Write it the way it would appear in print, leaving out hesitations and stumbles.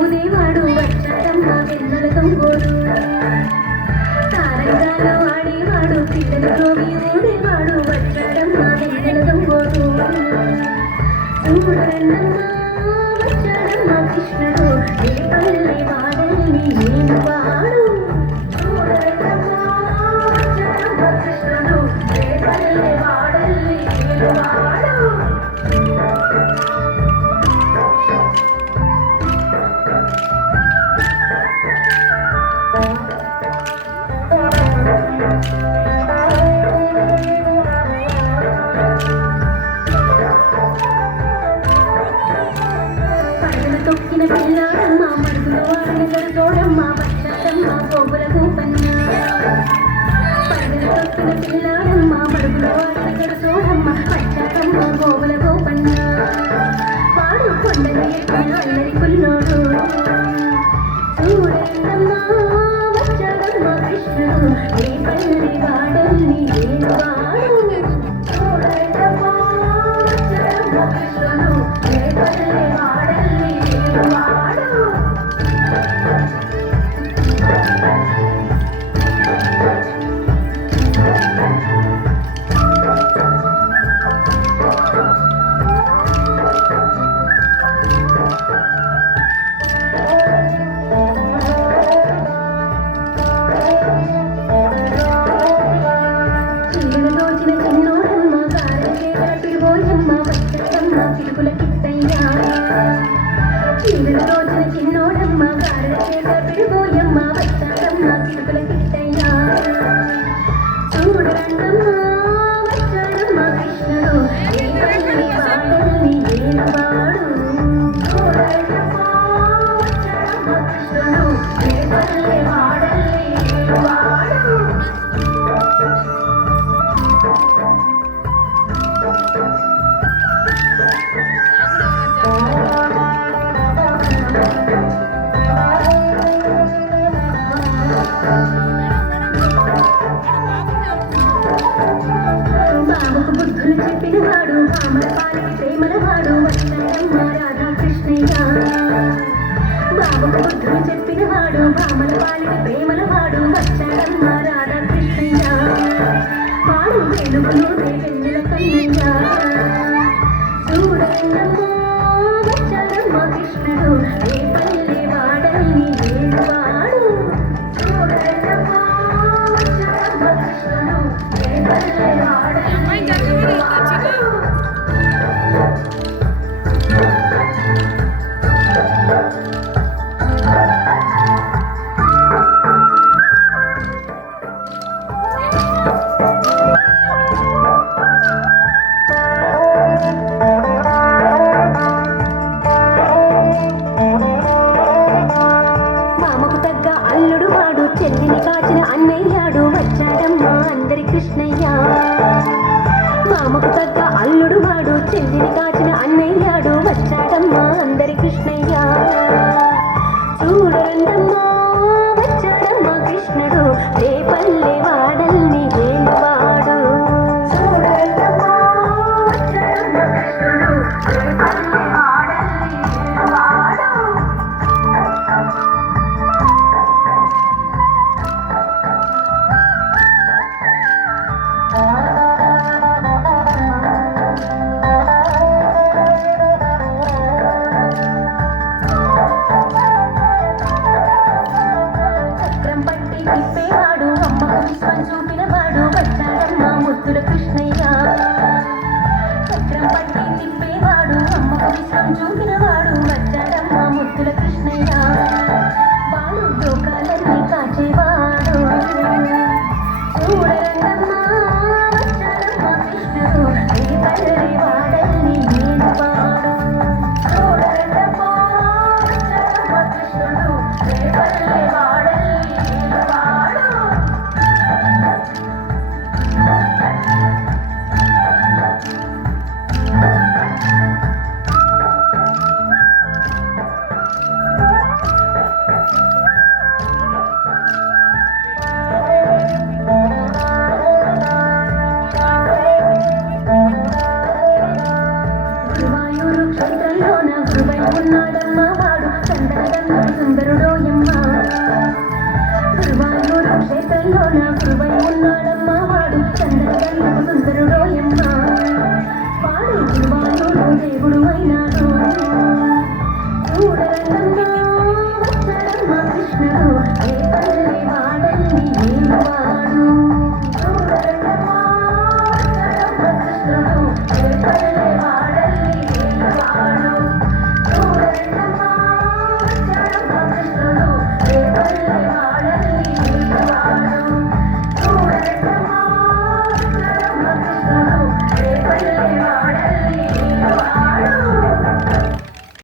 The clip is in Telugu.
ఊదేవాడు వచ్చాడమ్మ వెన్నెల దొంగోడు తారంగాలో ఆడేవాడు పిల్లల రోగి ఊదేవాడు వచ్చాడమ్మ వెన్నెల దొంగోడు చూడన్నమ్మ వచ్చాడమ్మ కృష్ణుడు ఏ పల్లె వాడల్ని నేను వాడు చూడన్నమ్మ వచ్చాడమ్మ కృష్ణుడు ఏ పల్లె వాడల్ని నేను వాడు తొక్కిన పిల్లాడమ్మ మడుగులో వాడిన తోడమ్మ వచ్చాడమ్మ గోపుల గోపన్న పడగల తొక్కిన పిల్లాడమ్మ మడుగులో వాడిన తోడమ్మ వచ్చాడమ్మ గోపుల గోపన్న వాడు కొండలు ఎక్కిన అల్లరి పుల్లోడు చూడమ్మా వచ్చాడమ్మ కృష్ణుడు ఏ పల్లె వాడల్ని నేను వాడు చూడమ్మా వచ్చాడమ్మ కృష్ణుడు ఏ పల్లె వాడల్ని నేను వాడు చిన్నోడమ్మ గారెల చేత పిడిపోయమ్మ వచ్చాడమ్మ చిలుకల కిట్టయ్యా చూడన్నమ్మ వచ్చాడమ్మ కృష్ణుడు ఏ పల్లె వాడల్ని నేను వాడు చూడన్నమ్మ వచ్చాడమ్మ కృష్ణుడు ఏ పల్లె వాడల్ని నేను వాడు బాబుకు బుద్ధులు చెప్పినవాడు పామల పాలికి ప్రేమలవాడు వచ్చాడమ్మ రాధాకృష్ణయ్య బాబుకు బుద్ధులు చెప్పినవాడు పామల పాలికి ప్రేమలవాడు వచ్చాడమ్మ రాధాకృష్ణయ్య వాడు వెలుగులు వెన్నెల కన్నయ్య చూడన్నమ్మ వచ్చాడమ్మ కృష్ణుడు ఏ పల్లె వాడల్ని నేను వాడు చూడన్నమ్మ వచ్చాడమ్మ కృష్ణుడు ఏ పల్లె వాడల్ని నేను వాడు మామకు క్షేత్రంలోన గురువై ఉన్నాడమ్మ వాడు చందనగంగ సుందరుడోయమ్మ గురువాయూరు క్షేత్రంలోన గురువై ఉన్నాడమ్మ వాడు చందనగంగ సుందరుడోయమ్మ వాడే గురువాయూరు దేవుడు అయినాడు చూడరంగమ్మ వచ్చాడమ్మ కృష్ణుడు ఏ పల్లె వాడండి ఏం